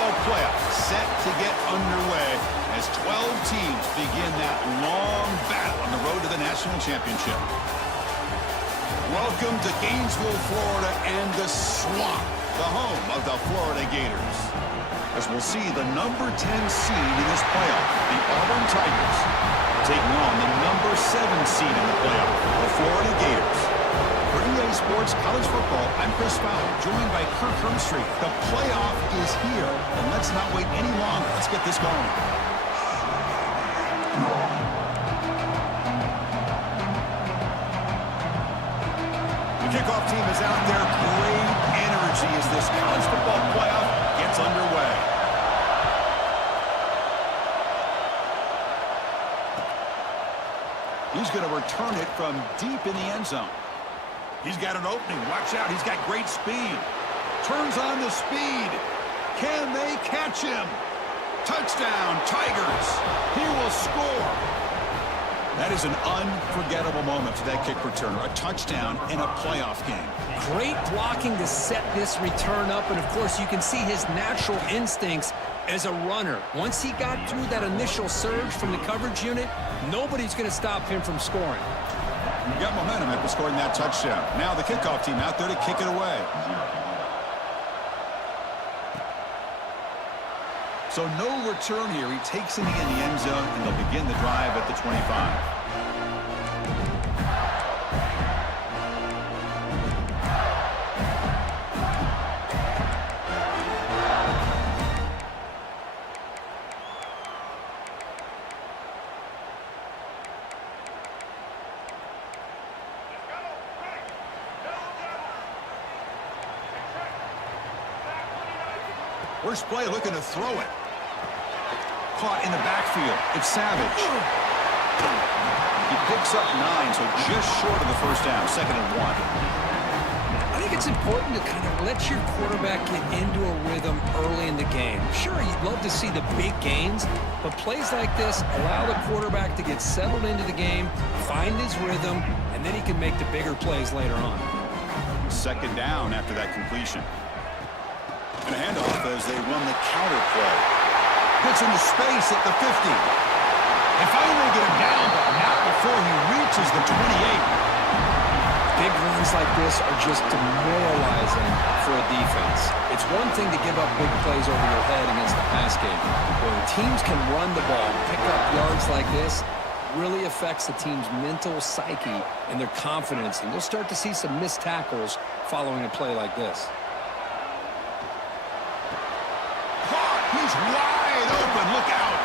football playoff set to get underway as 12 teams begin that long battle on the road to the national championship. Welcome to Gainesville, Florida, and the Swamp, the home of the Florida Gators. As we'll see the number 10 seed in this playoff, the Auburn Tigers, taking on the number 7 seed in the playoff, the Florida Gators. For EA Sports College Football, I'm Chris Fowler, joined by Kirk Hermstreet. The playoff is here, and let's not wait any longer. Let's get this going. The kickoff team is out there. Great energy as this college football playoff gets underway. He's going to return it from deep in the end zone. He's got an opening. Watch out. He's got great speed. Turns on the speed. Can they catch him? Touchdown, Tigers. He will score. That is an unforgettable moment for that kick returner. A touchdown in a playoff game. Great blocking to set this return up. And, of course, you can see his natural instincts as a runner. Once he got through that initial surge from the coverage unit, nobody's going to stop him from scoring. He got momentum after scoring that touchdown. Now the kickoff team out there to kick it away. So no return here. He takes it in the end zone, and they'll begin the drive at the 25. First play, looking to throw it. Caught in the backfield. It's Savage. He picks up 9, so just short of the first down. 2nd and 1. I think it's important to kind of let your quarterback get into a rhythm early in the game. Sure, you'd love to see the big gains, but plays like this allow the quarterback to get settled into the game, find his rhythm, and then he can make the bigger plays later on. 2nd down after that completion. And a handoff as they run the counter play. Gets into space at the 50. They finally get him down, but not before he reaches the 28. Big runs like this are just demoralizing for a defense. It's one thing to give up big plays over your head against the pass game. When teams can run the ball, pick up yards like this, really affects the team's mental psyche and their confidence. And you'll start to see some missed tackles following a play like this. He's wide open. Look out.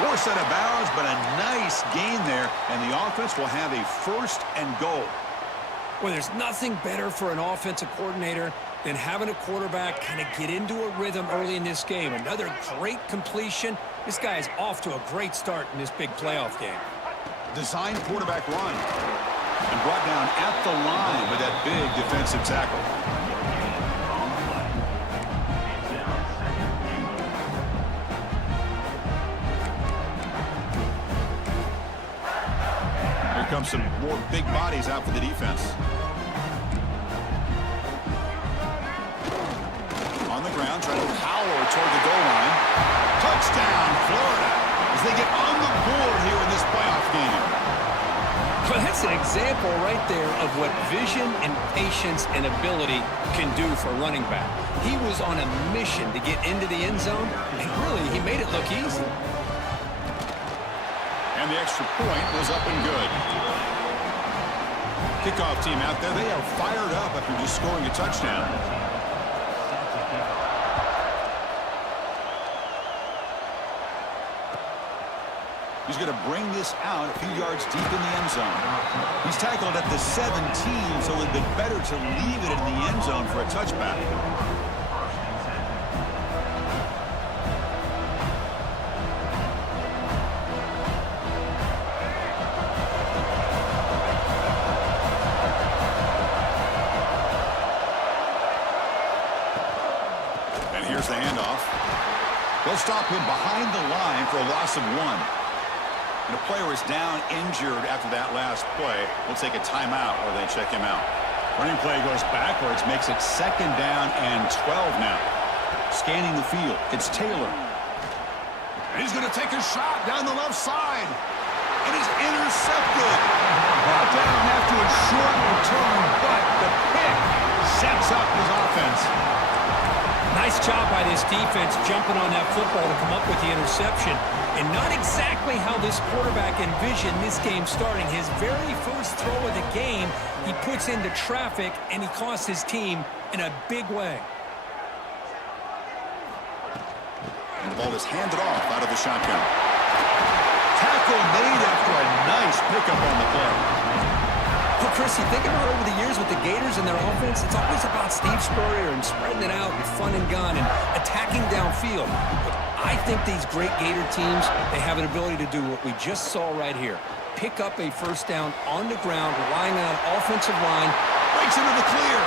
Forced out of bounds, but a nice gain there, and the offense will have a 1st and goal. Well, there's nothing better for an offensive coordinator than having a quarterback kind of get into a rhythm early in this game. Another great completion. This guy is off to a great start in this big playoff game. Designed quarterback run. And brought down at the line with that big defensive tackle. Comes some more big bodies out for the defense. On the ground, trying to power toward the goal line. Touchdown, Florida, as they get on the board here in this playoff game. Well, that's an example right there of what vision and patience and ability can do for a running back. He was on a mission to get into the end zone, and really, he made it look easy. And the extra point was up and good. Kickoff team out there, they are fired up after just scoring a touchdown. He's going to bring this out a few yards deep in the end zone. He's tackled at the 17, so it would be better to leave it in the end zone for a touchback. Here's the handoff. They'll stop him behind the line for a loss of 1. And a player is down injured after that last play. We'll take a timeout or they check him out. Running play goes backwards, makes it 2nd down and 12 now. Scanning the field, it's Taylor. And he's going to take a shot down the left side. It is intercepted. Brought down after a short return, but the pick sets up his offense. Nice job by this defense jumping on that football to come up with the interception. And not exactly how this quarterback envisioned this game starting. His very first throw of the game, he puts into traffic, and he costs his team in a big way. And the ball is handed off out of the shotgun. Tackle made after a nice pickup on the play. Well, Chris, you think about over the years with the Gators and their offense, it's always about Steve Spurrier and spreading it out and fun and gun and attacking downfield. But I think these great Gator teams, they have an ability to do what we just saw right here. Pick up a first down on the ground, relying on an offensive line. Breaks into the clear.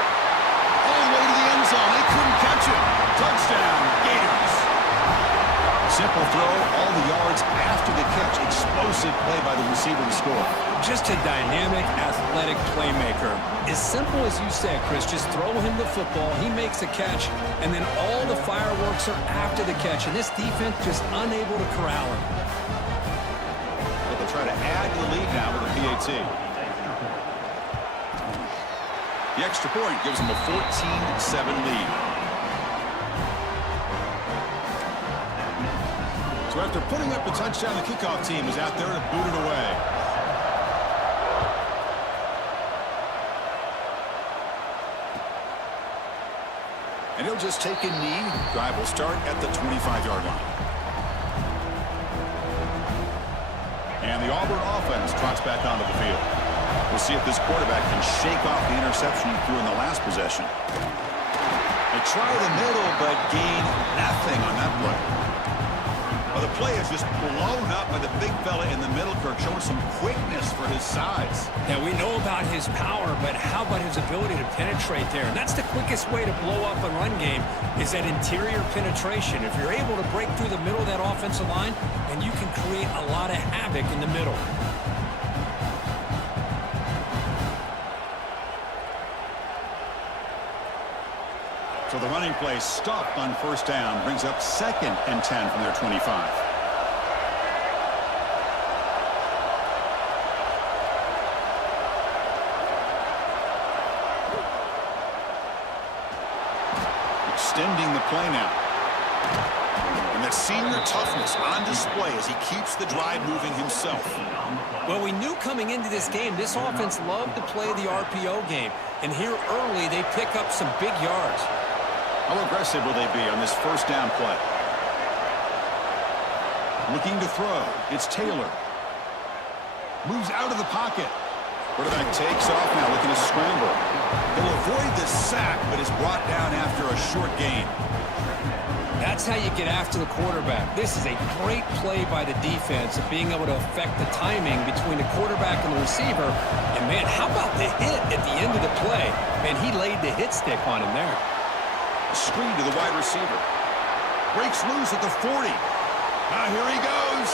All the way to the end zone. They couldn't catch him. Touchdown, Gators. Simple throw, all the yards after the catch. Explosive play by the receiver to score. Just a dynamic, athletic playmaker. As simple as you said, Chris, just throw him the football, he makes a catch, and then all the fireworks are after the catch, and this defense just unable to corral him. But they'll try to add to the lead now with a PAT. The extra point gives them a 14-7 lead. So after putting up the touchdown, the kickoff team is out there to boot it away. And he'll just take a knee. Drive will start at the 25-yard line. And the Auburn offense trots back onto the field. We'll see if this quarterback can shake off the interception he threw in the last possession. They try the middle, but gain nothing on that play. Well, the play is just blown up by the big fella in the middle, Kirk, showing some quickness for his size. Yeah, we know about his power, but how about his ability to penetrate there? And that's the quickest way to blow up a run game, is that interior penetration. If you're able to break through the middle of that offensive line, then you can create a lot of havoc in the middle. So the running play stopped on first down, brings up 2nd and 10 from their 25. Extending the play now. And that senior toughness on display as he keeps the drive moving himself. Well, we knew coming into this game, this offense loved to play the RPO game. And here early, they pick up some big yards. How aggressive will they be on this first down play? Looking to throw. It's Taylor. Moves out of the pocket. Quarterback takes off now, looking to scramble. He'll avoid the sack, but is brought down after a short gain. That's how you get after the quarterback. This is a great play by the defense of being able to affect the timing between the quarterback and the receiver. And, man, how about the hit at the end of the play? Man, he laid the hit stick on him there. Screen to the wide receiver. Breaks loose at the 40. Now here he goes.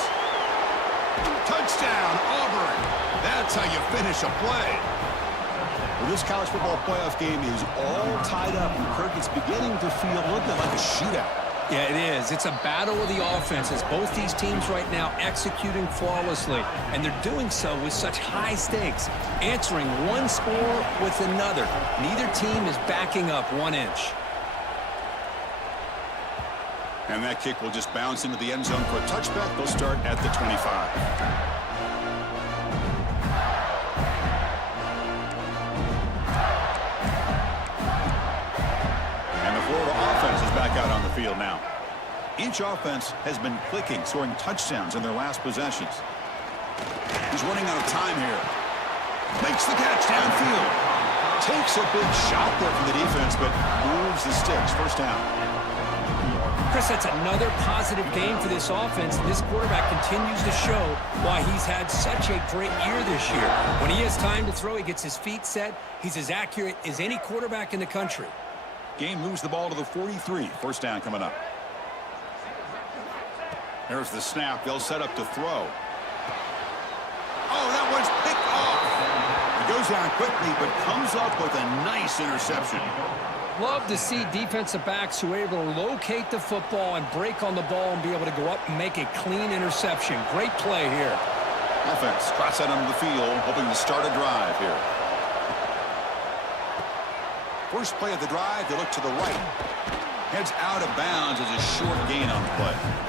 Touchdown, Auburn. That's how you finish a play. Well, this college football playoff game is all tied up, and Kirk, it's beginning to feel a little bit like a shootout. Yeah, it is. It's a battle of the offenses. Both these teams right now executing flawlessly, and they're doing so with such high stakes, answering one score with another. Neither team is backing up 1 inch. And that kick will just bounce into the end zone for a touchback. They'll start at the 25. And the Florida offense is back out on the field now. Each offense has been clicking, scoring touchdowns in their last possessions. He's running out of time here. Makes the catch downfield. Takes a big shot there from the defense, but moves the sticks. First down. Chris, that's another positive game for this offense, and this quarterback continues to show why he's had such a great year this year. When he has time to throw, he gets his feet set. He's as accurate as any quarterback in the country. Game moves the ball to the 43. First down coming up. There's the snap. They'll set up to throw. Oh, that one's picked off. He goes goes down quickly, but comes up with a nice interception. Love to see defensive backs who are able to locate the football and break on the ball and be able to go up and make a clean interception. Great play here. Offense cross out onto the field, hoping to start a drive here. First play of the drive, they look to the right. Heads out of bounds as a short gain on the play.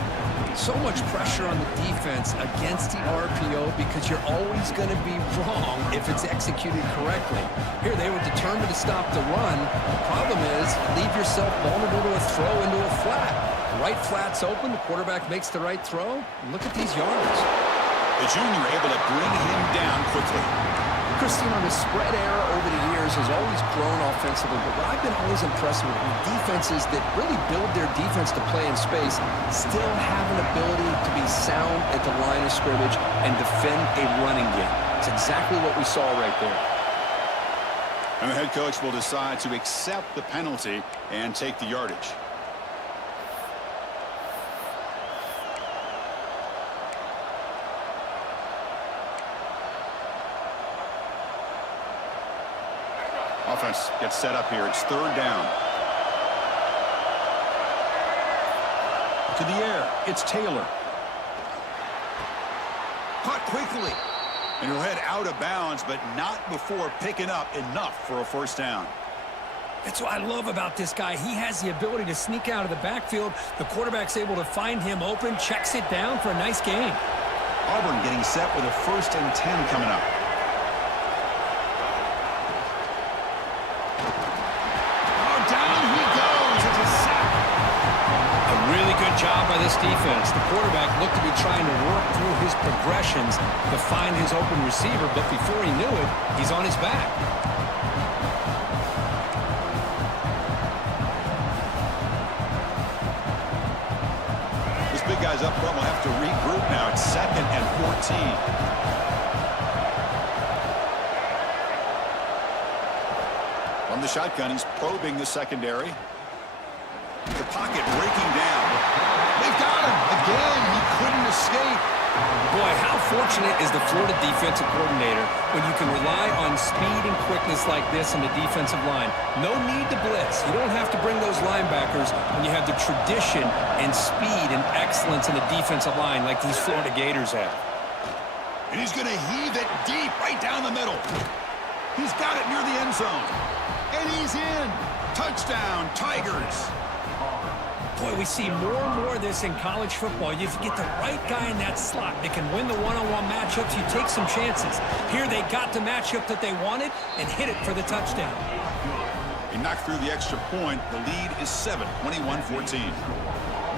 So much pressure on the defense against the RPO because you're always going to be wrong if it's executed correctly. Here they were determined to stop the run. The problem is leave yourself vulnerable to a throw into a flat. The right flat's open, the quarterback makes the right throw. Look at these yards. The junior able to bring him down quickly. Christine, on the spread era over the years has always grown offensively, but what I've been always impressed with defenses that really build their defense to play in space still have an ability to be sound at the line of scrimmage and defend a running game. It's exactly what we saw right there. And the head coach will decide to accept the penalty and take the yardage. Offense gets set up here. It's third down. To the air. It's Taylor. Caught quickly. And he'll head out of bounds, but not before picking up enough for a first down. That's what I love about this guy. He has the ability to sneak out of the backfield. The quarterback's able to find him open, checks it down for a nice gain. Auburn getting set with a 1st and 10 coming up. Job by this defense. The quarterback looked to be trying to work through his progressions to find his open receiver, but before he knew it, he's on his back. This big guy's up front will have to regroup now. It's 2nd and 14. From the shotgun, he's probing the secondary. The pocket breaking down. They've got him. Again, he couldn't escape. Boy, how fortunate is the Florida defensive coordinator when you can rely on speed and quickness like this in the defensive line. No need to blitz. You don't have to bring those linebackers when you have the tradition and speed and excellence in the defensive line like these Florida Gators have. And he's going to heave it deep right down the middle. He's got it near the end zone. And he's in. Touchdown, Tigers. Boy, we see more and more of this in college football. If you get the right guy in that slot that can win the one-on-one matchups, you take some chances. Here they got the matchup that they wanted and hit it for the touchdown. He knocked through the extra point. The lead is 7, 21-14.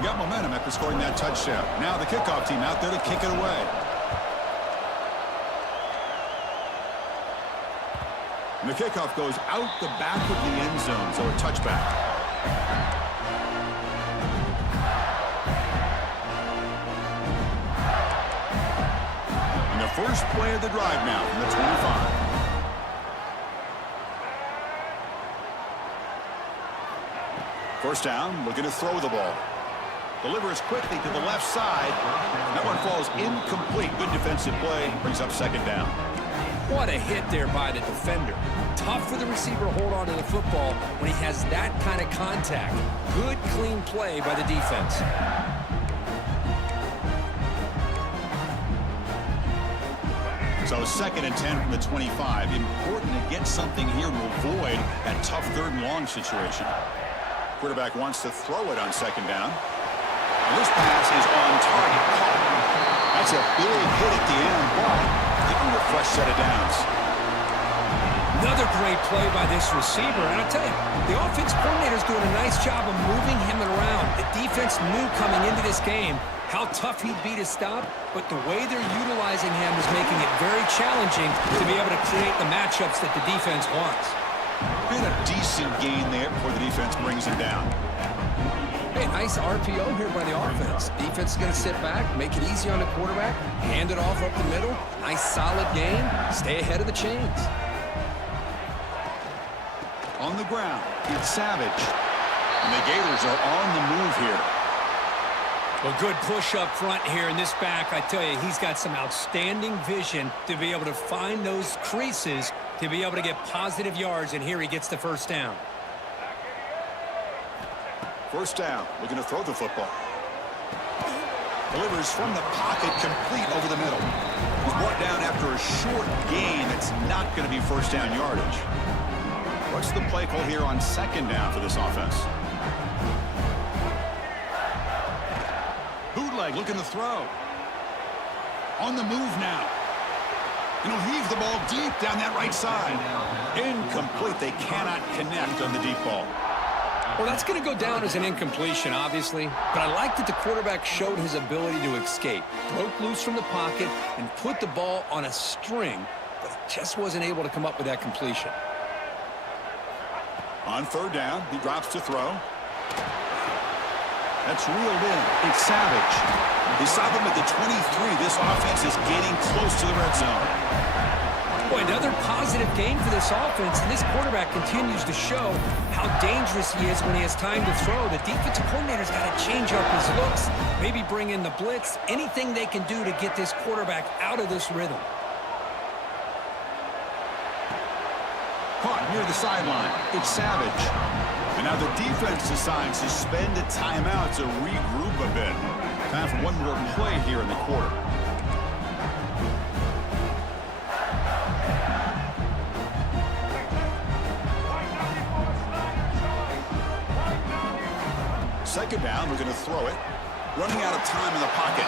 Got momentum after scoring that touchdown. Now the kickoff team out there to kick it away. And the kickoff goes out the back of the end zone, so a touchback. First play of the drive now from the 25. First down, looking to throw the ball. Delivers quickly to the left side. That one falls incomplete. Good defensive play. Brings up 2nd down. What a hit there by the defender. Tough for the receiver to hold on to the football when he has that kind of contact. Good, clean play by the defense. So 2nd and 10 from the 25. Important to get something here to avoid that tough 3rd and long situation. Quarterback wants to throw it on 2nd down. And this pass is on target. That's a big hit at the end, but give him a fresh set of downs. Another great play by this receiver. And I'll tell you, the offense coordinator is doing a nice job of moving him around. The defense knew coming into this game how tough he'd be to stop, but the way they're utilizing him is making it very challenging to be able to create the matchups that the defense wants. Been a decent gain there before the defense brings him down. Hey, nice RPO here by the offense. Defense is going to sit back, make it easy on the quarterback, hand it off up the middle. Nice solid gain. Stay ahead of the chains. On the ground, it's Savage. And the Gators are on the move here. Well, good push up front here in this back. I tell you, he's got some outstanding vision to be able to find those creases, to be able to get positive yards, and here he gets the first down. First down, looking to throw the football. Delivers from the pocket, complete over the middle. He's brought down after a short gain. That's not going to be first down yardage. What's the play call here on second down for this offense? Bootleg looking to throw. On the move now. And he'll heave the ball deep down that right side. Incomplete. They cannot connect on the deep ball. Well, that's going to go down as an incompletion, obviously. But I like that the quarterback showed his ability to escape. Broke loose from the pocket and put the ball on a string, but he just wasn't able to come up with that completion. On third down, he drops to throw. That's reeled in. It's Savage. They stop him at the 23. This offense is getting close to the red zone. Boy, another positive game for this offense, and this quarterback continues to show how dangerous he is when he has time to throw. The defensive coordinator's got to change up his looks, maybe bring in the blitz, anything they can do to get this quarterback out of this rhythm. Caught near the sideline. It's Savage. And now the defense decides to spend a timeout to regroup a bit. Time for one more play here in the quarter. Second down, we're going to throw it. Running out of time in the pocket.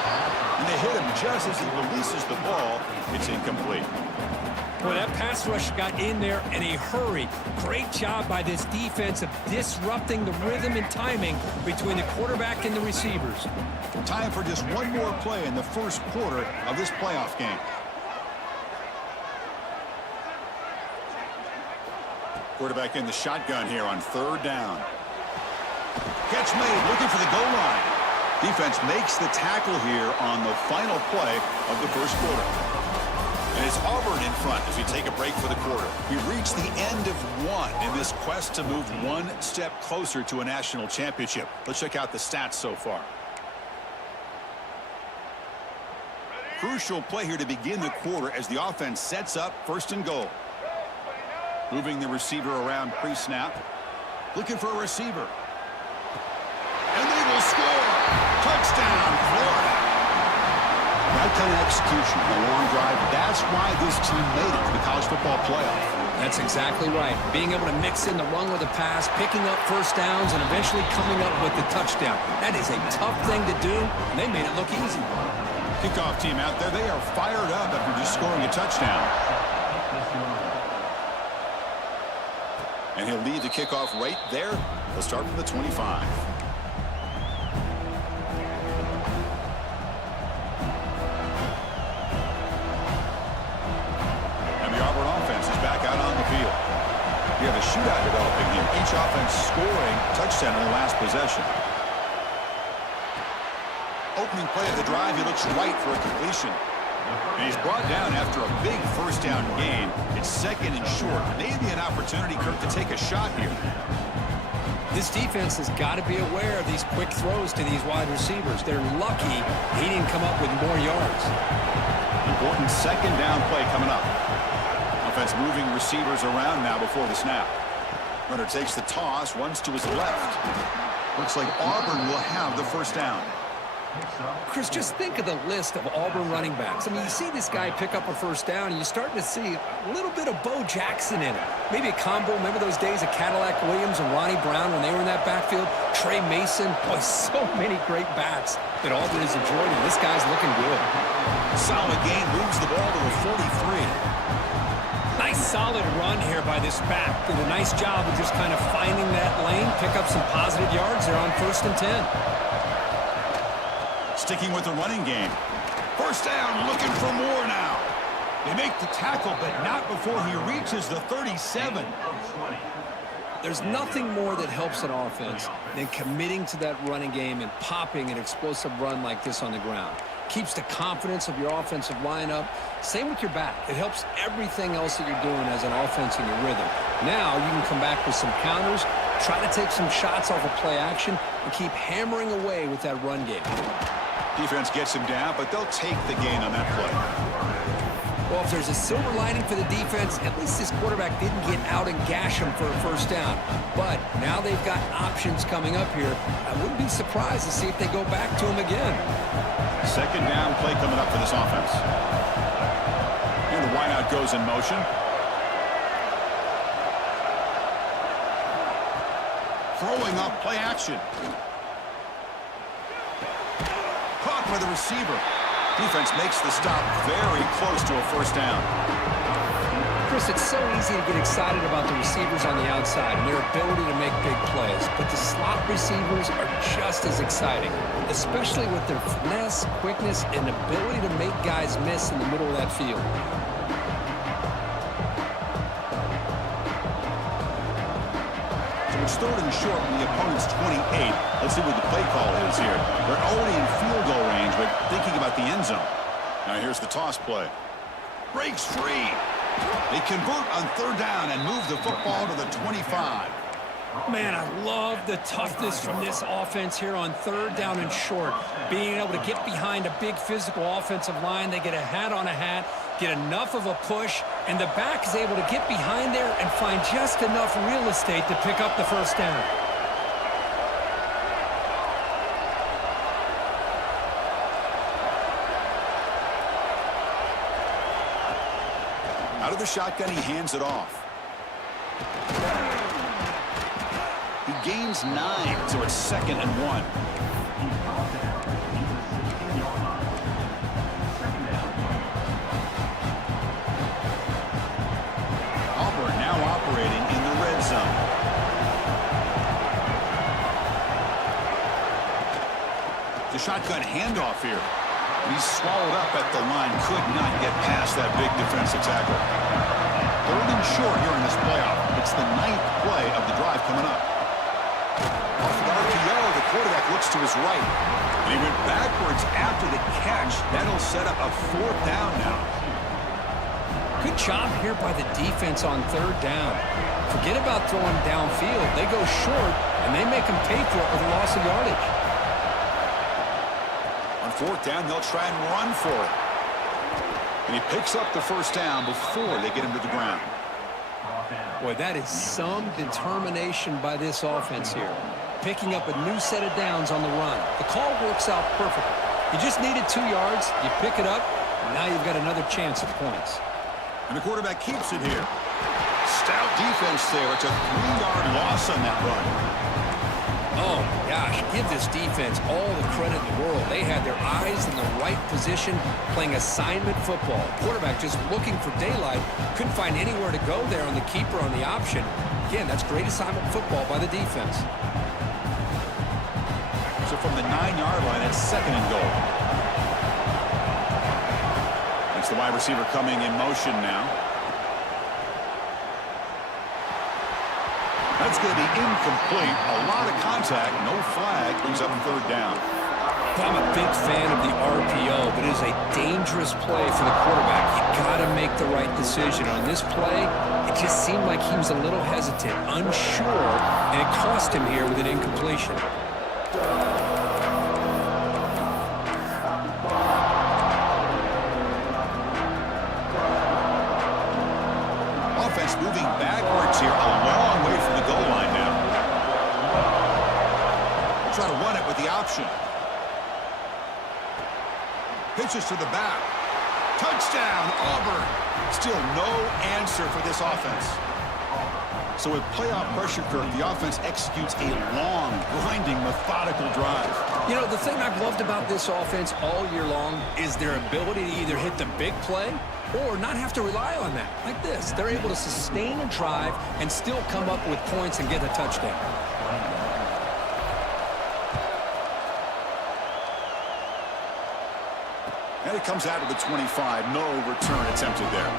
And they hit him just as he releases the ball. It's incomplete. Boy, that pass rush got in there in a hurry. Great job by this defense of disrupting the rhythm and timing between the quarterback and the receivers. Time for just one more play in the first quarter of this playoff game. Quarterback in the shotgun here on third down. Catch made, looking for the goal line. Defense makes the tackle here on the final play of the first quarter. And it's Auburn in front as we take a break for the quarter. We reach the end of one in this quest to move one step closer to a national championship. Let's check out the stats so far. Crucial play here to begin the quarter as the offense sets up first and goal. Moving the receiver around pre-snap. Looking for a receiver. And they will score. Touchdown, Florida. That kind of execution, a long drive, that's why this team made it to the college football playoff. That's exactly right. Being able to mix in the run with a pass, picking up first downs, and eventually coming up with the touchdown. That is a tough thing to do, and they made it look easy. Kickoff team out there, they are fired up after just scoring a touchdown. And he'll lead the kickoff right there. They'll start from the 25. We have a shootout developing here. Each offense scoring touchdown in the last possession. Opening play of the drive, he looks right for a completion. And he's brought down after a big first down gain. It's second and short. Maybe an opportunity, Kirk, to take a shot here. This defense has got to be aware of these quick throws to these wide receivers. They're lucky he didn't come up with more yards. Important second down play coming up. Offense moving receivers around now before the snap. Runner takes the toss, runs to his left. Looks like Auburn will have the first down. Chris, just think of the list of Auburn running backs. I mean, you see this guy pick up a first down, and you're starting to see a little bit of Bo Jackson in it. Maybe a combo. Remember those days of Cadillac Williams and Ronnie Brown when they were in that backfield? Trey Mason. Boy, so many great backs that Auburn is enjoying, and this guy's looking good. Solid gain, moves the ball to the 43. Nice solid run here by this back. Did a nice job of just kind of finding that lane, pick up some positive yards there on 1st and 10. Sticking with the running game. First down, looking for more now. They make the tackle, but not before he reaches the 37. There's nothing more that helps an offense than committing to that running game and popping an explosive run like this on the ground. Keeps the confidence of your offensive lineup. Same with your back. It helps everything else that you're doing as an offense in your rhythm. Now you can come back with some counters Try to take some shots off of play action and keep hammering away with that run game. Defense gets him down, but they'll take the gain on that play. Well, if there's a silver lining for the defense, at least this quarterback didn't get out and gash him for a first down. But now they've got options coming up here. I wouldn't be surprised to see if they go back to him again. Second down play coming up for this offense. Here the wideout goes in motion. Throwing up play action. Caught by the receiver. Defense makes the stop very close to a first down. Chris, it's so easy to get excited about the receivers on the outside and their ability to make big plays, but the slot receivers are just as exciting, especially with their finesse, quickness, and ability to make guys miss in the middle of that field. It's third and short from the opponent's 28. Let's see what the play call is here. They're already in field goal range, but thinking about the end zone. Now here's the toss play. Breaks free. They convert on third down and move the football to the 25. Man, I love the toughness from this offense here on third down and short. Being able to get behind a big physical offensive line. They get a hat on a hat, get enough of a push, and the back is able to get behind there and find just enough real estate to pick up the first down. Out of the shotgun, he hands it off. He gains 9, so it's 2nd and 1. Auburn now operating in the red zone. The shotgun handoff here. He's swallowed up at the line. Could not get past that big defensive tackle. Third and short here in this playoff. It's the 9th play of the drive coming up. Off the RPO, the quarterback looks to his right. And he went backwards after the catch. That'll set up a 4th down now. Good job here by the defense on third down. Forget about throwing downfield. They go short, and they make them pay for it with a loss of yardage. On 4th down, they'll try and run for it. And he picks up the first down before they get him to the ground. Boy, that is some determination by this offense here. Picking up a new set of downs on the run. The call works out perfectly. You just needed 2 yards, you pick it up, and now you've got another chance at points. And the quarterback keeps it here. Stout defense there. It's a 3-yard loss on that run. Oh, my gosh, give this defense all the credit in the world. They had their eyes in the right position, playing assignment football. Quarterback just looking for daylight, couldn't find anywhere to go there on the keeper on the option. Again, that's great assignment football by the defense. So from the 9-yard line, it's 2nd and goal. That's the wide receiver coming in motion now. That's going to be incomplete. A lot of contact. No flag. Brings up 3rd down. I'm a big fan of the RPO, but it is a dangerous play for the quarterback. You got to make the right decision. On this play, it just seemed like he was a little hesitant, unsure, and it cost him here with an incompletion. Offense moving backwards here, a long way from the goal line now. We'll try to run it with the option. Pitches to the back. Touchdown, Auburn. Still no answer for this offense. So with playoff pressure, Kirk, the offense executes a long, grinding, methodical drive. You know, the thing I've loved about this offense all year long is their ability to either hit the big play or not have to rely on that. Like this, they're able to sustain a drive and still come up with points and get a touchdown. And it comes out of the 25. No return attempted there.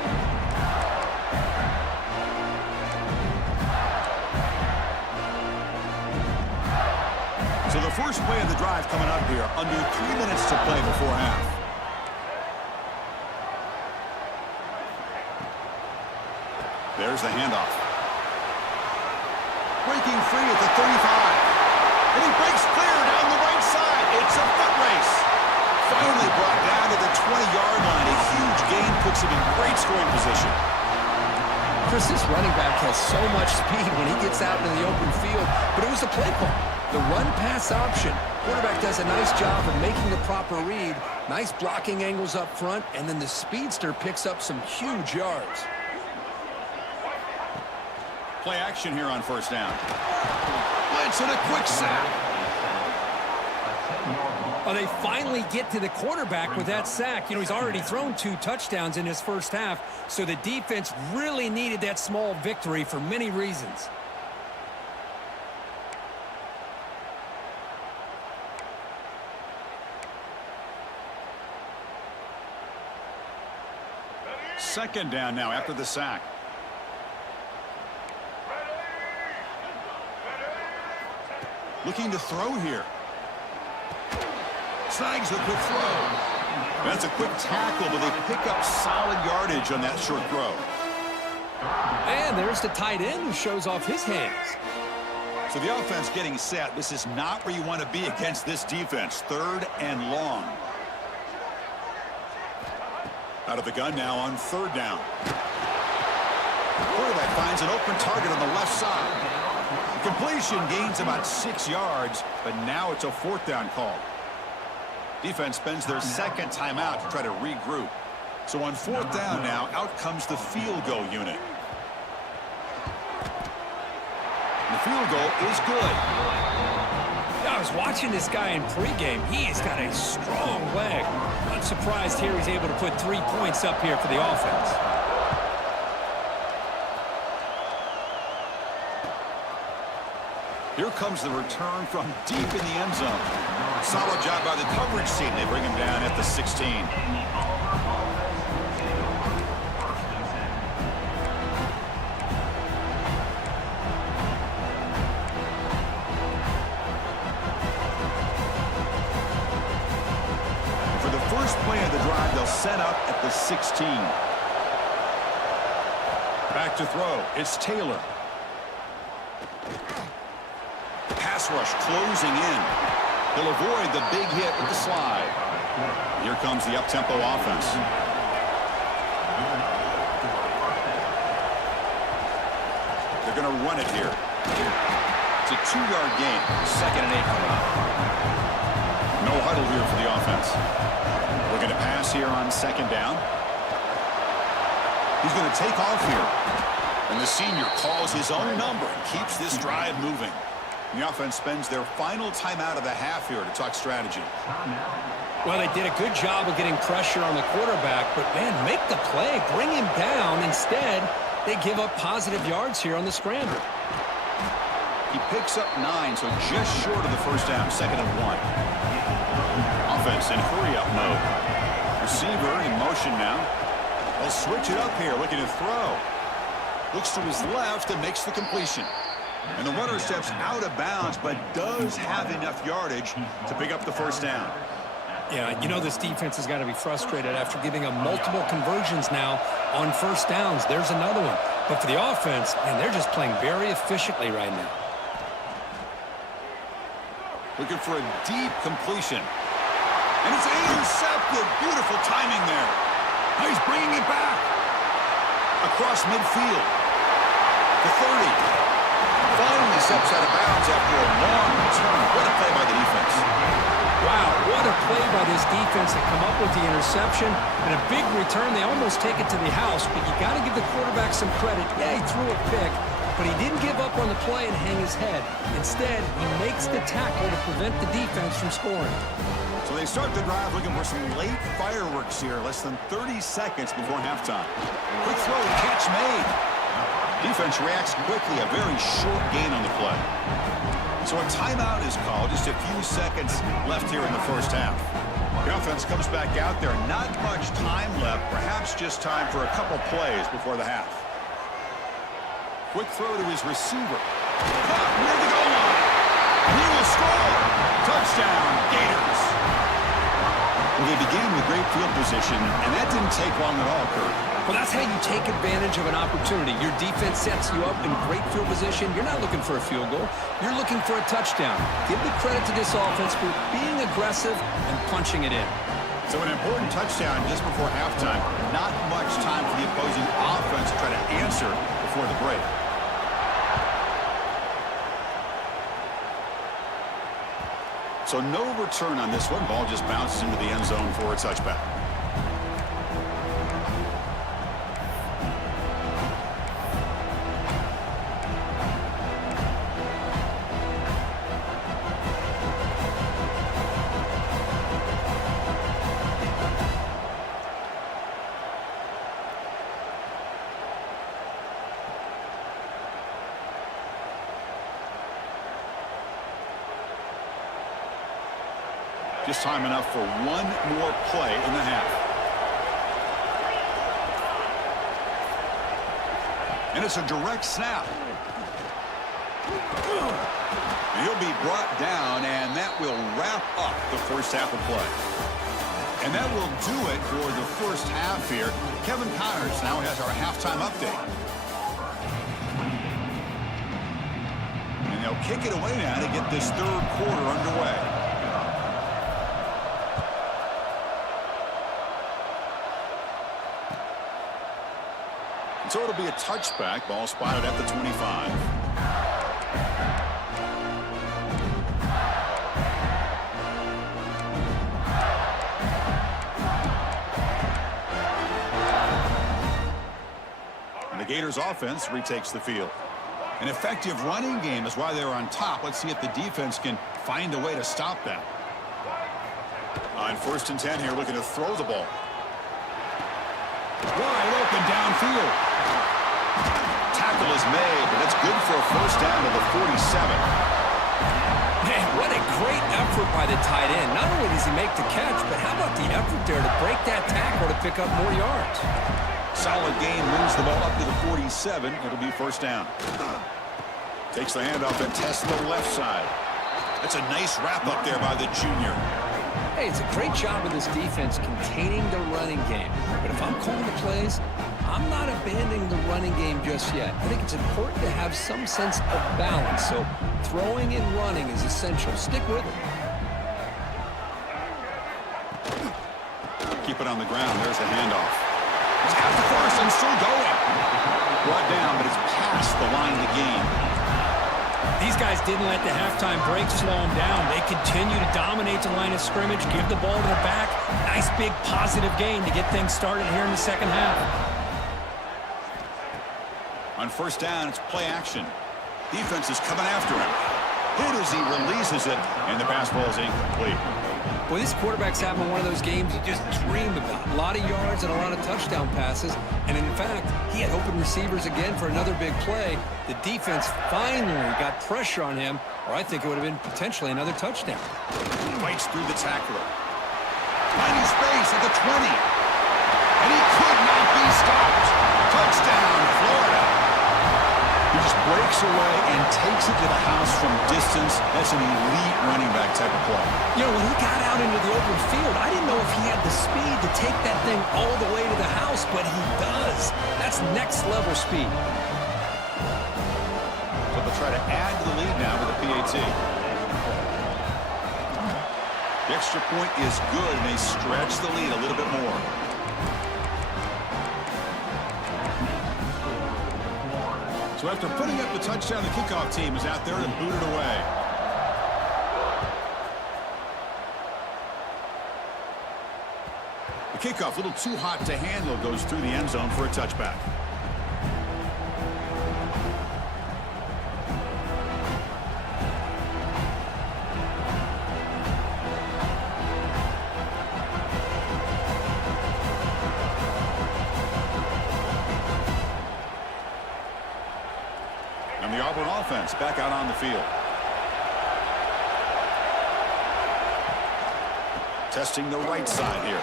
So the first play of the drive coming up here. Under 3 minutes to play before half. There's the handoff. breaking free at the 35. And he breaks clear down the right side. It's a foot race. Finally brought down to the 20-yard line. A huge gain puts him in great scoring position. Chris, this running back has so much speed when he gets out into the open field, but it was the play call, the run-pass option. Quarterback does a nice job of making the proper read, nice blocking angles up front, and then the speedster picks up some huge yards. Play action here on first down. Blitz and a quick sack. Oh, they finally get to the quarterback with that sack. You know, he's already thrown 2 touchdowns in his first half, so the defense really needed that small victory for many reasons. Second down now after the sack. Looking to throw here. Snags the quick throw. That's a quick tackle, but they pick up solid yardage on that short throw. And there's the tight end who shows off his hands. So the offense getting set. This is not where you want to be against this defense. 3rd and long. Out of the gun now on 3rd down. Quarterback finds an open target on the left side. Completion gains about 6 yards, but now it's a 4th down call. Defense spends their second timeout to try to regroup. So on 4th down now, out comes the field goal unit. And the field goal is good. I was watching this guy in pregame. He's got a strong leg. Not surprised here he's able to put 3 points up here for the offense. Here comes the return from deep in the end zone. Solid job by the coverage team. They bring him down at the 16. For the first play of the drive, they'll set up at the 16. Back to throw. It's Taylor. Pass rush closing in. He'll avoid the big hit with the slide. Here comes the up-tempo offense. They're going to run it here. It's a 2-yard gain. 2nd and 8 coming up. No huddle here for the offense. Looking to pass here on 2nd down. He's going to take off here. And the senior calls his own number and keeps this drive moving. The offense spends their final timeout of the half here to talk strategy. Well, they did a good job of getting pressure on the quarterback, but, man, make the play. Bring him down. Instead, they give up positive yards here on the scramble. He picks up 9, so just short of the first down, 2nd and 1. Offense in hurry-up mode. Receiver in motion now. They'll switch it up here, looking to throw. Looks to his left and makes the completion. And the runner steps out of bounds, but does have enough yardage to pick up the first down. Yeah, you know this defense has got to be frustrated after giving up multiple conversions now on first downs. There's another one. But for the offense, man, they're just playing very efficiently right now. Looking for a deep completion. And it's intercepted. Beautiful timing there. Now he's bringing it back. Across midfield. The 30. Finally steps out of bounds after a long return. What a play by the defense. Wow, what a play by this defense to come up with the interception. And a big return. They almost take it to the house, but you got to give the quarterback some credit. Yeah, he threw a pick, but he didn't give up on the play and hang his head. Instead, he makes the tackle to prevent the defense from scoring. So they start the drive looking for some late fireworks here, less than 30 seconds before halftime. Quick throw, catch made. Defense reacts quickly, a very short gain on the play. So a timeout is called, just a few seconds left here in the first half. The offense comes back out there, not much time left, perhaps just time for a couple plays before the half. Quick throw to his receiver. Caught near the goal line. He will score. Touchdown, Gators. Well, they began with great field position, and that didn't take long at all, Kurt. Well, that's how you take advantage of an opportunity. Your defense sets you up in great field position. You're not looking for a field goal. You're looking for a touchdown. Give the credit to this offense for being aggressive and punching it in. So an important touchdown just before halftime. Not much time for the opposing offense to try to answer before the break. So no return on this one. Ball just bounces into the end zone for a touchback. Just time enough for one more play in the half. And it's a direct snap. And he'll be brought down, and that will wrap up the first half of play. And that will do it for the first half here. Kevin Connors now has our halftime update. And they'll kick it away now to get this third quarter underway. So it'll be a touchback. Ball spotted at the 25. And the Gators offense retakes the field. An effective running game is why they're on top. Let's see if the defense can find a way to stop that. On 1st and 10 here, looking to throw the ball. Wide open downfield. Tackle is made, but it's good for a first down to the 47. Man, what a great effort by the tight end. Not only does he make the catch, but how about the effort there to break that tackle to pick up more yards? Solid gain, moves the ball up to the 47. It'll be first down. Takes the handoff and tests the left side. That's a nice wrap up there by the junior. Hey, it's a great job of this defense containing the running game. But if I'm calling the plays, I'm not abandoning the running game just yet. I think it's important to have some sense of balance. So throwing and running is essential. Stick with it. Keep it on the ground. There's the handoff. He's got the first and still going. Brought down, but it's past the line of the game. These guys didn't let the halftime break slow them down. They continue to dominate the line of scrimmage, give the ball to the back. Nice big positive gain to get things started here in the second half. On first down, it's play action. Defense is coming after him. Hit as he releases it, and the pass ball is incomplete. Well, this quarterback's having one of those games you just dreamed about. A lot of yards and a lot of touchdown passes. And in fact, he had open receivers again for another big play. The defense finally got pressure on him, or I think it would have been potentially another touchdown. Fights through the tackler. Finding space at the 20. And he could not be stopped. Touchdown, Florida. He just breaks away and takes it to the house from distance. That's an elite running back type of play. You know, when he got out into the open field, I didn't know if he had the speed to take that thing all the way to the house, but he does. That's next level speed. So they'll try to add to the lead now with a PAT. The extra point is good, and they stretch the lead a little bit more. So after putting up the touchdown, the kickoff team is out there to boot it away. The kickoff, a little too hot to handle, goes through the end zone for a touchback. And the Auburn offense back out on the field. Testing the right side here.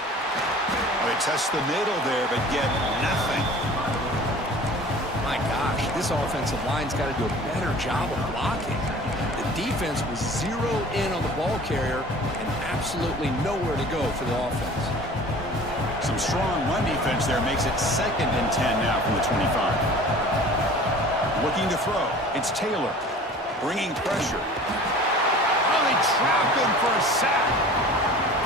They test the middle there, but get nothing. My gosh, this offensive line's got to do a better job of blocking. The defense was zeroed in on the ball carrier and absolutely nowhere to go for the offense. Some strong run defense there makes it 2nd and 10 now from the 25. Looking to throw. It's Taylor. Bringing pressure. Oh, they trap him for a sack.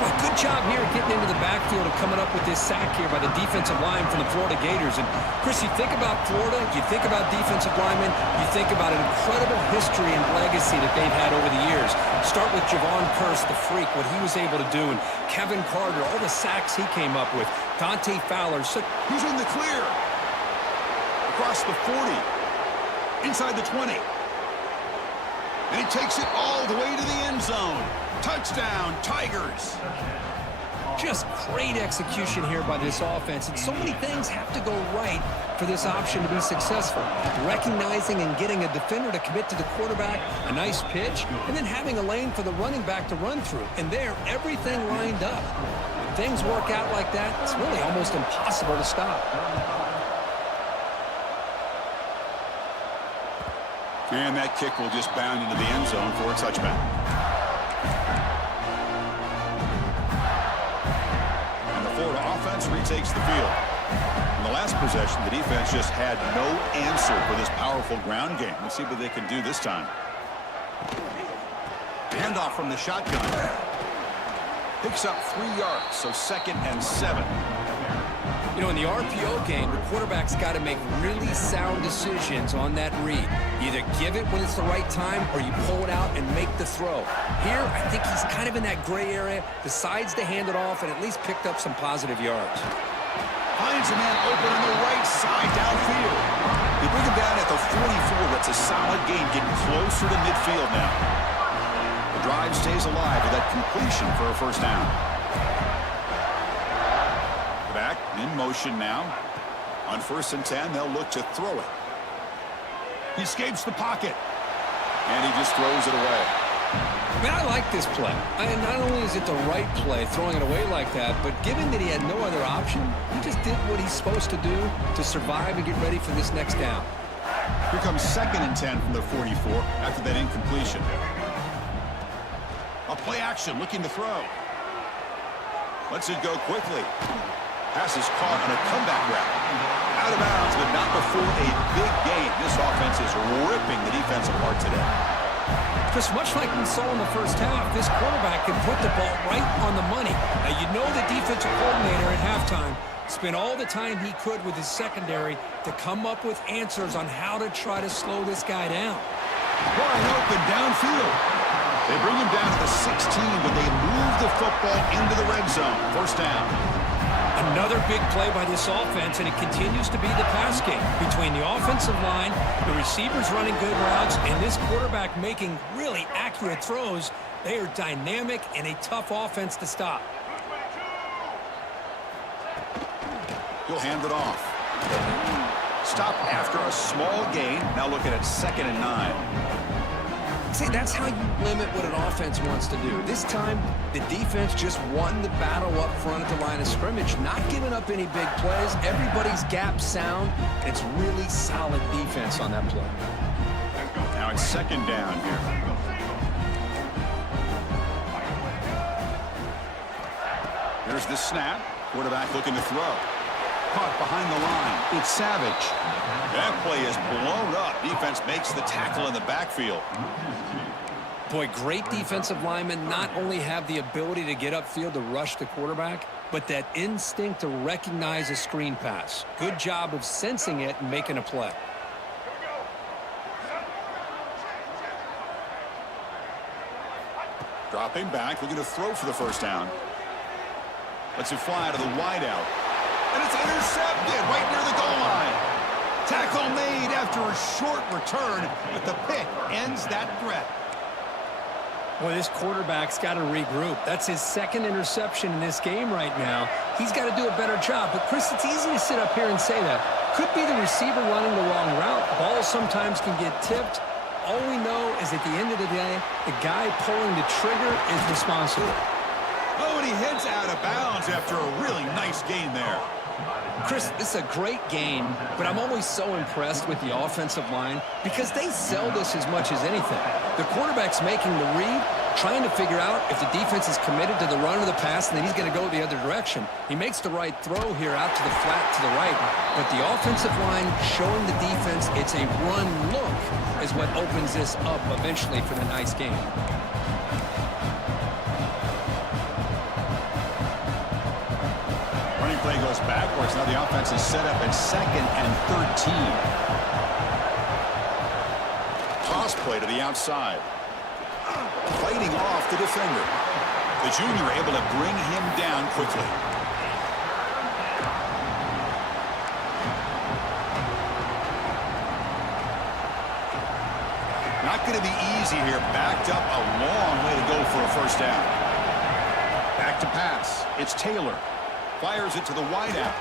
Boy, good job here getting into the backfield and coming up with this sack here by the defensive line from the Florida Gators. And, Chris, you think about Florida, you think about defensive linemen, you think about an incredible history and legacy that they've had over the years. Start with Javon Kearse, the freak, what he was able to do, and Kevin Carter, all the sacks he came up with. Dante Fowler. He's in the clear. Across the 40. Inside the 20. And he takes it all the way to the end zone. Touchdown, Tigers. Just great execution here by this offense, and so many things have to go right for this option to be successful. Recognizing and getting a defender to commit to the quarterback, a nice pitch, and then having a lane for the running back to run through. And there, everything lined up. When things work out like that, it's really almost impossible to stop. And that kick will just bound into the end zone for a touchback. And the Florida offense retakes the field. In the last possession, the defense just had no answer for this powerful ground game. Let's see what they can do this time. Handoff from the shotgun. Picks up 3 yards, so 2nd and 7. You know, in the RPO game, the quarterback's got to make really sound decisions on that read. You either give it when it's the right time or you pull it out and make the throw. Here, I think he's kind of in that gray area, decides to hand it off and at least picked up some positive yards. Finds a man open on the right side downfield. They bring him down at the 44. That's a solid gain, getting closer to midfield now. The drive stays alive with that completion for a first down. Back in motion now. On 1st and 10, they'll look to throw it. He escapes the pocket. And he just throws it away. Man, I like this play. And not only is it the right play, throwing it away like that, but given that he had no other option, he just did what he's supposed to do to survive and get ready for this next down. Here comes 2nd and 10 from the 44 after that incompletion. A play action looking to throw. Lets it go quickly. Pass is caught on a comeback route. Out of bounds, but not before a big gain. This offense is ripping the defense apart today. Just much like we saw in the first half, this quarterback can put the ball right on the money. Now, you know the defensive coordinator at halftime spent all the time he could with his secondary to come up with answers on how to try to slow this guy down. Wide open downfield. They bring him down to the 16, but they move the football into the red zone. First down. Another big play by this offense, and it continues to be the pass game between the offensive line, the receivers running good routes, and this quarterback making really accurate throws. They are dynamic and a tough offense to stop. He'll hand it off. Stop after a small gain. Now looking at 2nd and 9. See, that's how you limit what an offense wants to do. This time, the defense just won the battle up front at the line of scrimmage, not giving up any big plays. Everybody's gap sound. It's really solid defense on that play. Now it's 2nd down here. Here's the snap. Quarterback looking to throw. Caught behind the line. It's Savage. That play is blown up. Defense makes the tackle in the backfield. Boy, great defensive linemen not only have the ability to get upfield to rush the quarterback, but that instinct to recognize a screen pass. Good job of sensing it and making a play. Dropping back, looking to throw for the first down. Lets it fly to the wideout. And it's intercepted right near the goal line. Tackle made after a short return, but the pick ends that threat. Boy, this quarterback's got to regroup. That's his 2nd interception in this game right now. He's got to do a better job. But, Chris, it's easy to sit up here and say that. Could be the receiver running the wrong route. Balls sometimes can get tipped. All we know is at the end of the day, the guy pulling the trigger is responsible. Oh, and he heads out of bounds after a really nice gain there. Chris, this is a great game, but I'm always so impressed with the offensive line because they sell this as much as anything. The quarterback's making the read, trying to figure out if the defense is committed to the run or the pass, and then he's going to go the other direction. He makes the right throw here out to the flat to the right, but the offensive line showing the defense it's a run look is what opens this up eventually for the nice game. Running play goes backwards. Now the offense is set up at 2nd and 13. Toss play to the outside. Fighting off the defender. The junior able to bring him down quickly. Not going to be easy here. Backed up a long way to go for a first down. Back to pass. It's Taylor. Fires it to the wideout.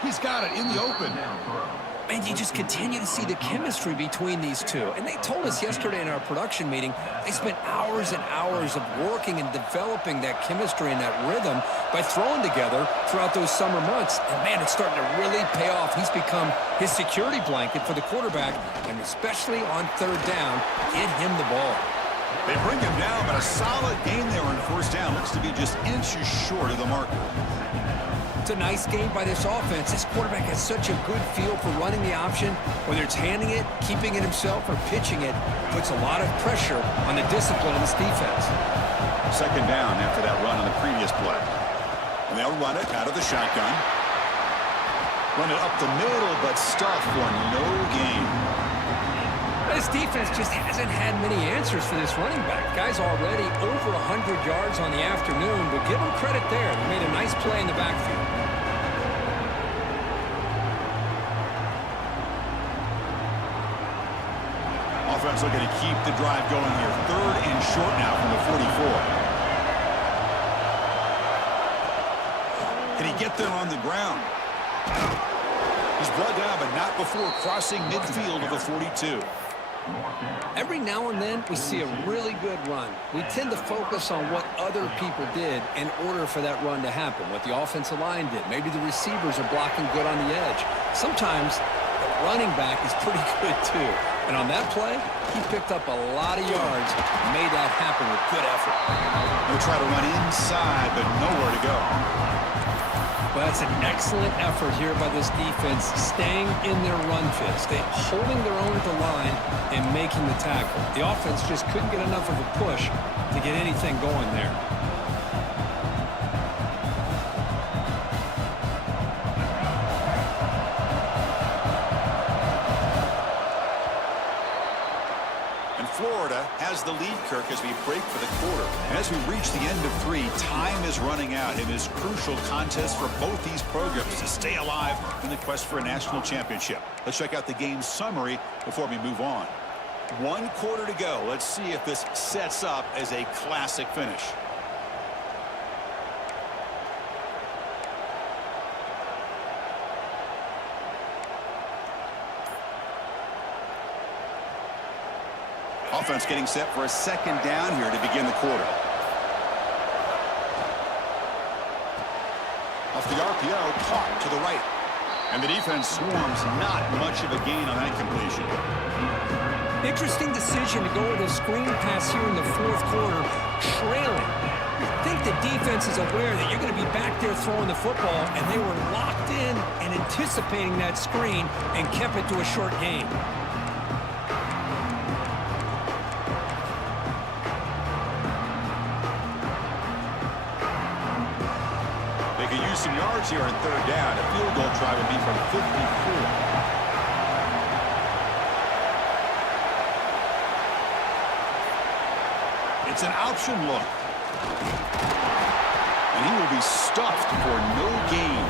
He's got it in the open. And you just continue to see the chemistry between these two. And they told us yesterday in our production meeting, they spent hours and hours of working and developing that chemistry and that rhythm by throwing together throughout those summer months. And, man, it's starting to really pay off. He's become his security blanket for the quarterback, and especially on third down, get him the ball. They bring him down, but a solid gain there on first down. Looks to be just inches short of the marker. It's a nice game by this offense. This quarterback has such a good feel for running the option. Whether it's handing it, keeping it himself, or pitching it, puts a lot of pressure on the discipline of this defense. Second down after that run on the previous play. And they'll run it out of the shotgun. Run it up the middle, but stuffed for no gain. This defense just hasn't had many answers for this running back. Guy's already over 100 yards on the afternoon, but give him credit there. He made a nice play in the backfield. Offense looking to keep the drive going here. 3rd and short now from the 44. Can he get there on the ground? He's brought down, but not before crossing midfield of the 42. Every now and then, we see a really good run. We tend to focus on what other people did in order for that run to happen, what the offensive line did. Maybe the receivers are blocking good on the edge. Sometimes the running back is pretty good, too. And on that play, he picked up a lot of yards and made that happen with good effort. They'll try to run inside, but nowhere to go. Well, that's an excellent effort here by this defense, staying in their run fit, holding their own at the line and making the tackle. The offense just couldn't get enough of a push to get anything going there. Florida has the lead, Kirk, as we break for the quarter. And as we reach the end of 3, time is running out in this crucial contest for both these programs to stay alive in the quest for a national championship. Let's check out the game summary before we move on. 1 quarter to go. Let's see if this sets up as a classic finish. Offense getting set for a second down here to begin the quarter. Off the RPO, caught to the right. And the defense swarms, not much of a gain on that completion. Interesting decision to go with a screen pass here in the 4th quarter, trailing. I think the defense is aware that you're going to be back there throwing the football, and they were locked in and anticipating that screen and kept it to a short gain. Some yards here on 3rd down. A field goal try would be from 54. It's an option look. And he will be stuffed for no gain.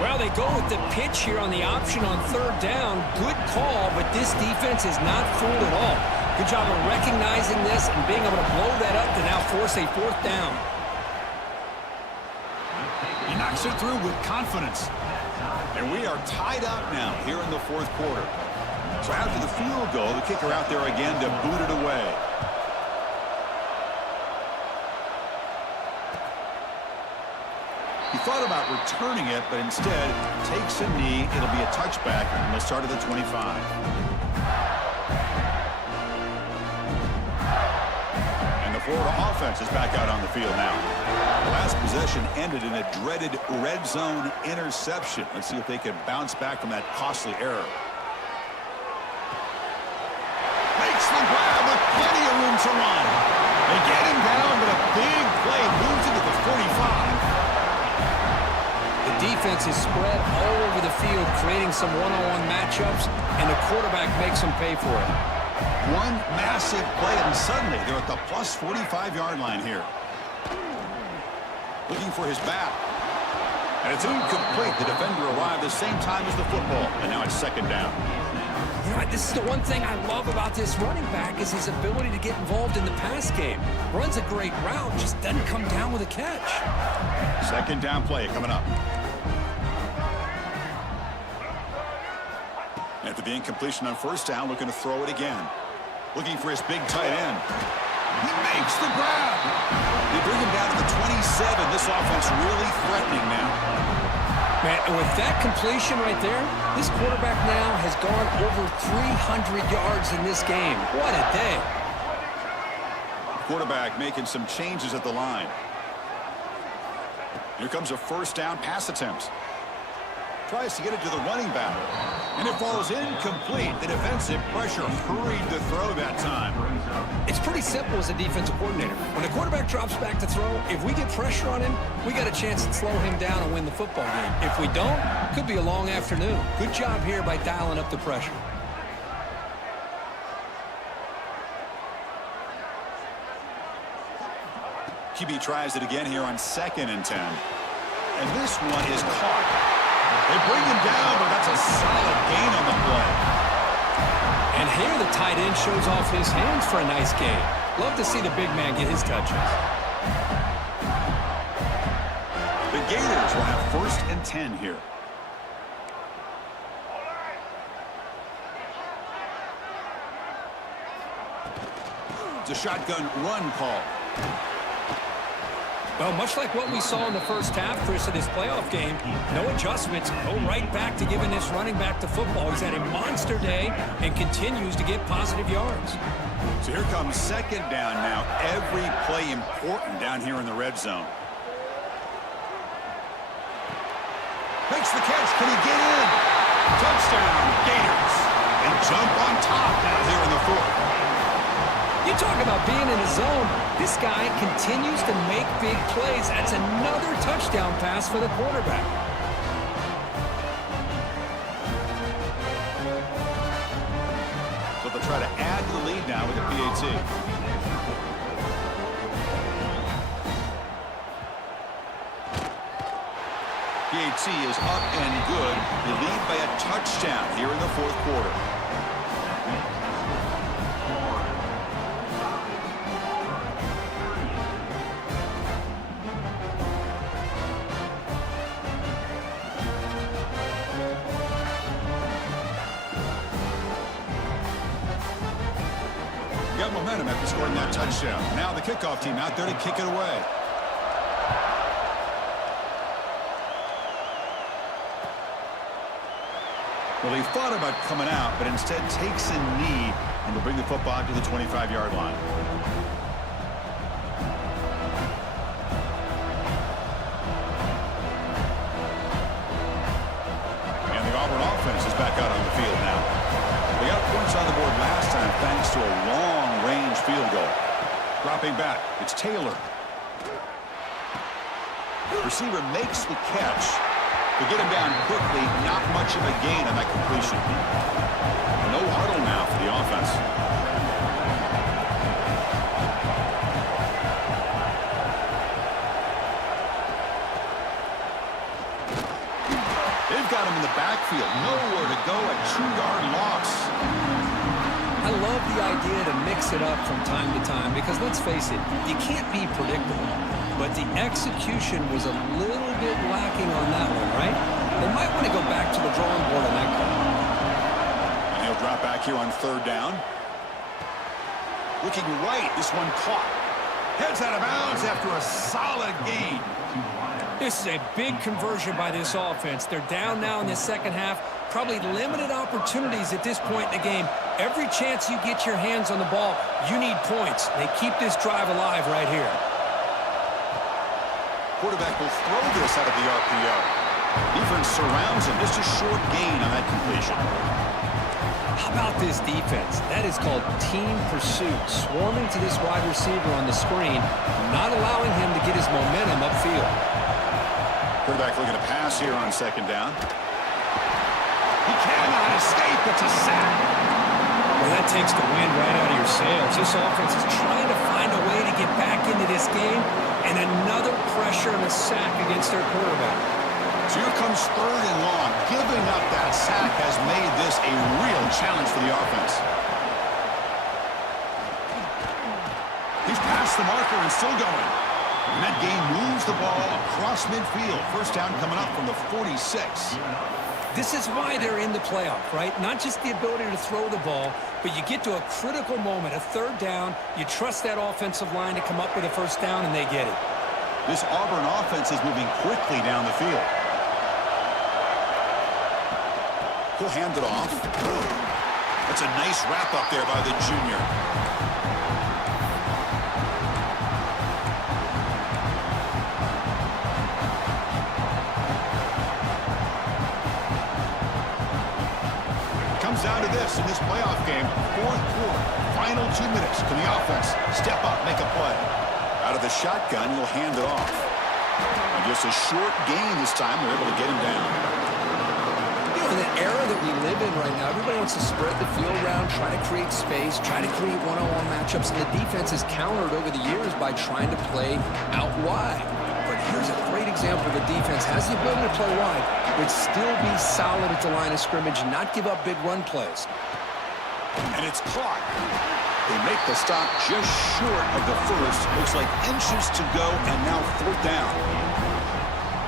Well, they go with the pitch here on the option on 3rd down. Good call, but this defense is not fooled at all. Good job of recognizing this and being able to blow that up to now force a 4th down. Knocks it through with confidence. And we are tied up now here in the 4th quarter. So after the field goal, the kicker out there again to boot it away. He thought about returning it, but instead takes a knee. It'll be a touchback, and they'll start at the 25. And the Florida offense is back out on the field now. The last possession ended in a dreaded red zone interception. Let's see if they can bounce back from that costly error. Makes the grab with plenty of room to run. They get him down, but a big play moves into the 45. The defense is spread all over the field, creating some one-on-one matchups, and the quarterback makes them pay for it. One massive play, and suddenly they're at the plus 45-yard line here. Looking for his back. And it's incomplete. The defender arrived the same time as the football, and now it's second down. You know, this is the one thing I love about this running back is his ability to get involved in the pass game. Runs a great route, just doesn't come down with a catch. Second down play coming up. After the incompletion on first down, looking to throw it again. Looking for his big tight end. He makes the grab. They bring him down to the 27. This offense really threatening now. Man, and with that completion right there, this quarterback now has gone over 300 yards in this game. What a day. Quarterback making some changes at the line. Here comes a first down pass attempt. Tries to get it to the running back. And it falls incomplete. The defensive pressure hurried to throw that time. It's pretty simple as a defensive coordinator. When a quarterback drops back to throw, if we get pressure on him, we got a chance to slow him down and win the football game. If we don't, could be a long afternoon. Good job here by dialing up the pressure. QB tries it again here on 2nd and 10. And this one is caught. They bring him down, but that's a solid gain on the play. And here the tight end shows off his hands for a nice gain. Love to see the big man get his touches. The Gators will have 1st and 10 here. It's a shotgun run call. Well, much like what we saw in the first half, Chris, of this playoff game, no adjustments. Go right back to giving this running back the football. He's had a monster day and continues to get positive yards. So here comes 2nd down now. Every play important down here in the red zone. Makes the catch. Can he get in? Touchdown, Gators. They jump on top down here in the 4th. You talk about being in a zone. This guy continues to make big plays. That's another touchdown pass for the quarterback. So they'll try to add to the lead now with a PAT. PAT is up and good. They lead by a touchdown here in the 4th quarter. Got momentum after scoring that touchdown. Now the kickoff team out there to kick it away. Well, he thought about coming out, but instead takes a knee and will bring the football to the 25-yard line. And the Auburn offense is back out on the field now. They got points on the board last time thanks to a long-range field goal. Dropping back, it's Taylor. The receiver makes the catch. To get him down quickly, not much of a gain on that completion. No huddle now for the offense. They've got him in the backfield. Nowhere to go, a 2-yard loss. I love the idea to mix it up from time to time because, let's face it, you can't be predictable. But the execution was a little bit lacking on that one, right? They might want to go back to the drawing board on that call. And he'll drop back here on 3rd down. Looking right, this one caught. Heads out of bounds after a solid gain. This is a big conversion by this offense. They're down now in the second half. Probably limited opportunities at this point in the game. Every chance you get your hands on the ball, you need points. They keep this drive alive right here. Quarterback will throw this out of the RPO. Defense surrounds him. Just a short gain on that completion. How about this defense? That is called team pursuit. Swarming to this wide receiver on the screen, not allowing him to get his momentum upfield. Quarterback looking to pass here on second down. He cannot escape. It's a sack. Well, that takes the wind right out of your sails. This offense is trying to find a way to get back into this game, and another pressure and a sack against their quarterback. So here comes third and long. Giving up that sack has made this a real challenge for the offense. He's past the marker and still going. And that game moves the ball across midfield. First down coming up from the 46. This is why they're in the playoff, right? Not just the ability to throw the ball, but you get to a critical moment, a third down. You trust that offensive line to come up with a first down, and they get it. This Auburn offense is moving quickly down the field. He'll hand it off. That's a nice wrap up there by the junior. Comes down to this in this playoff game. Fourth quarter, final 2 minutes. Can the offense step up, make a play? Out of the shotgun, he'll hand it off. And just a short gain this time. They're able to get him down. In the era that we live in right now, everybody wants to spread the field around, try to create space, try to create one-on-one matchups, and the defense has countered over the years by trying to play out wide. But here's a great example. The defense has the ability to play wide, but still be solid at the line of scrimmage and not give up big run plays. And it's caught. They make the stop just short of the first. Looks like inches to go, and now fourth down.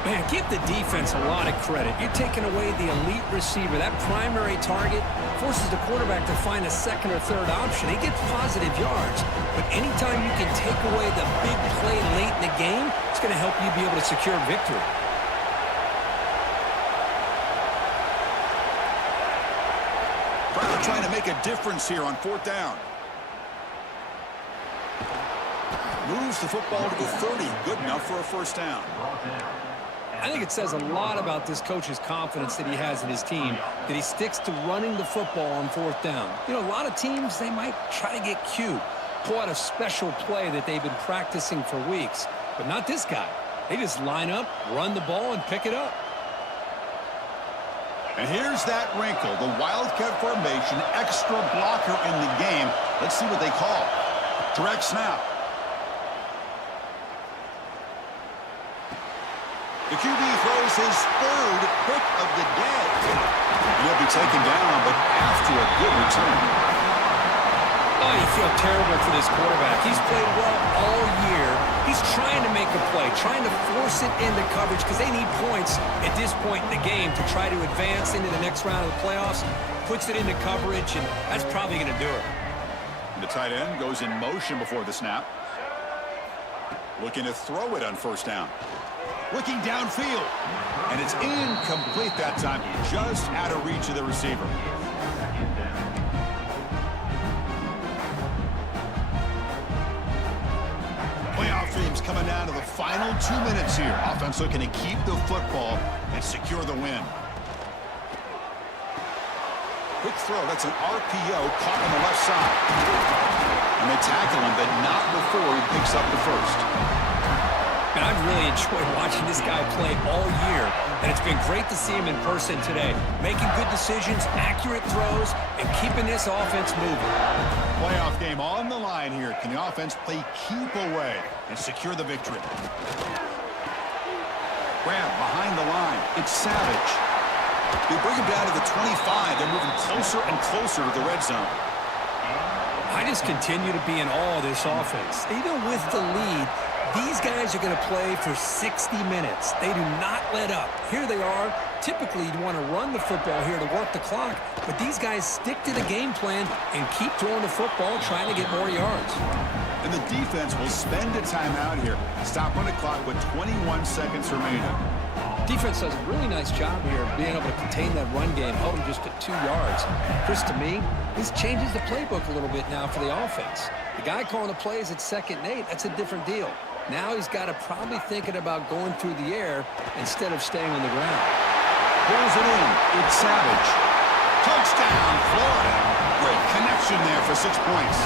Man, give the defense a lot of credit. You're taking away the elite receiver. That primary target forces the quarterback to find a second or third option. He gets positive yards, but anytime you can take away the big play late in the game, it's going to help you be able to secure victory. Trying to make a difference here on fourth down. Moves the football to the 30. Good enough for a first down. I think it says a lot about this coach's confidence that he has in his team, that he sticks to running the football on fourth down. You know, a lot of teams, they might try to get cute, pull out a special play that they've been practicing for weeks, but not this guy. They just line up, run the ball, and pick it up. And here's that wrinkle, the Wildcat formation, extra blocker in the game. Let's see what they call. Direct snap. The QB throws his third pick of the day. He'll be taken down, but after a good return. Oh, you feel terrible for this quarterback. He's played well all year. He's trying to make a play, trying to force it into coverage because they need points at this point in the game to try to advance into the next round of the playoffs. Puts it into coverage, and that's probably going to do it. And the tight end goes in motion before the snap. Looking to throw it on first down. Looking downfield. And it's incomplete that time. Just out of reach of the receiver. Playoff dreams coming down to the final 2 minutes here. Offense looking to keep the football and secure the win. Quick throw. That's an RPO caught on the left side. And they tackle him, but not before he picks up the first. And I've really enjoyed watching this guy play all year, and it's been great to see him in person today, making good decisions, accurate throws, and keeping this offense moving. Playoff game on the line here. Can the offense play keep away and secure the victory? Grab behind the line. It's Savage. They bring him down to the 25. They're moving closer and closer to the red zone. I just continue to be in awe of this offense. Even with the lead, These guys are going to play for 60 minutes. They do not let up. Here they are. Typically, you'd want to run the football here to work the clock, but these guys stick to the game plan and keep throwing the football, trying to get more yards. And the defense will spend a timeout here. Stop on the clock with 21 seconds remaining. Defense does a really nice job here of being able to contain that run game, held them just at 2 yards. Chris, to me, this changes the playbook a little bit now for the offense. The guy calling the plays at 2nd and 8, that's a different deal. Now he's got to probably thinking about going through the air instead of staying on the ground. Pulls it in. It's Savage. Touchdown, Florida. Great connection there for 6 points.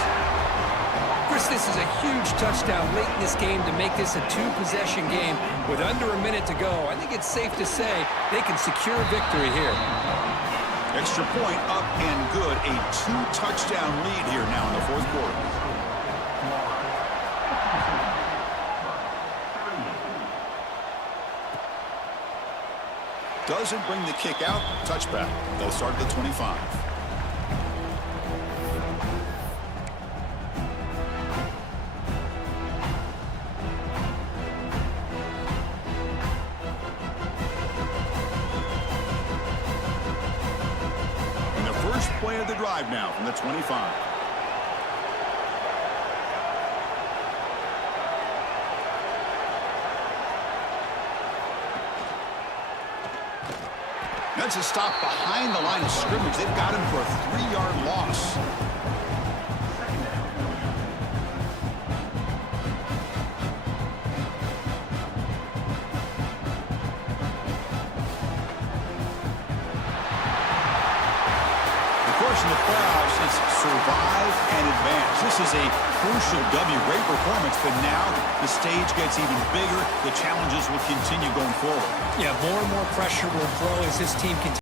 Chris, this is a huge touchdown late in this game to make this a 2-possession game with under a minute to go. I think it's safe to say they can secure victory here. Extra point up and good. A 2-touchdown lead here now in the 4th quarter. Doesn't bring the kick out. Touchback. They'll start at the 25. And the first play of the drive now from the 25. That's a stop behind the line of scrimmage. They've got him for a 3-yard loss. Of course, in the playoffs, it's survive and advance. This is a crucial W. Great performance, but now the stage gets even bigger. The challenges will continue going forward. Yeah, more and more pressure will grow as this team continues.